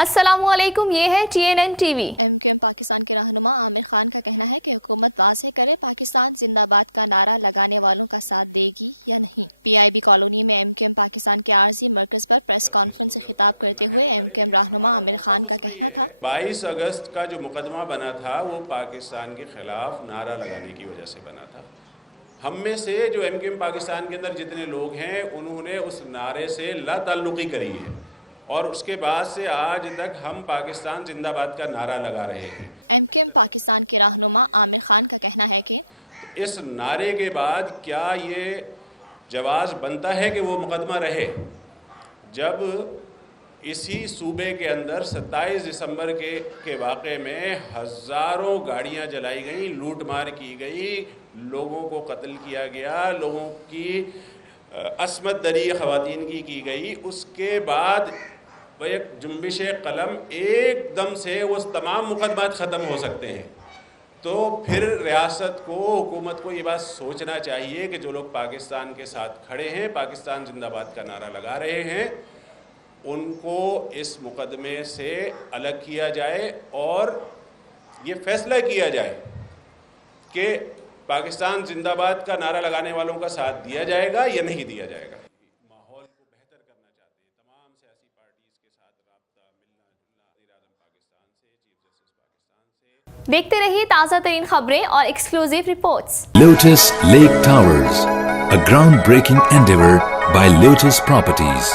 السلام علیکم، یہ ہے TNN TV۔ پاکستان کے رہنما عامر خان کا کہنا ہے کہ حکومت واضح کرے پاکستان زندہ باد کا نعرہ لگانے والوں کا ساتھ دے گی یا نہیں۔ PIB کالونی میں MKM پاکستان کے RC مرکز پر پریس کانفرنس سے خطاب کرتے ہوئے MKM رہنما عامر خان کا کہنا تھا 22 اگست کا جو مقدمہ بنا تھا وہ پاکستان کے خلاف نعرہ لگانے کی وجہ سے بنا تھا۔ ہم میں سے جو MKM پاکستان کے اندر جتنے لوگ ہیں انہوں نے اس نعرے سے لا تعلقی کری ہے، اور اس کے بعد سے آج تک ہم پاکستان زندہ باد کا نعرہ لگا رہے ہیں۔ MKM پاکستان کے رہنما عامر خان کا کہنا ہے کہ اس نعرے کے بعد کیا یہ جواز بنتا ہے کہ وہ مقدمہ رہے؟ جب اسی صوبے کے اندر 27 دسمبر کے واقعے میں ہزاروں گاڑیاں جلائی گئیں، لوٹ مار کی گئی، لوگوں کو قتل کیا گیا، لوگوں کی عصمت دری خواتین کی گئی، اس کے بعد وہ ایک جنبش قلم ایک دم سے وہ تمام مقدمات ختم ہو سکتے ہیں۔ تو پھر ریاست کو، حکومت کو یہ بات سوچنا چاہیے کہ جو لوگ پاکستان کے ساتھ کھڑے ہیں، پاکستان زندہ باد کا نعرہ لگا رہے ہیں، ان کو اس مقدمے سے الگ کیا جائے اور یہ فیصلہ کیا جائے کہ پاکستان زندہ باد کا نعرہ لگانے والوں کا ساتھ دیا جائے گا یا نہیں دیا جائے گا۔ ماحول کو بہتر کرنا چاہتے ہیں، تمام سیاسی پارٹیز کے ساتھ رابطہ، ملنا جلنا، وزیراعظم پاکستان سے، چیف جسٹس پاکستان سے۔ دیکھتے رہیے تازہ ترین خبریں اور exclusive reports. Lotus Lake Towers, a groundbreaking endeavor by Lotus Properties.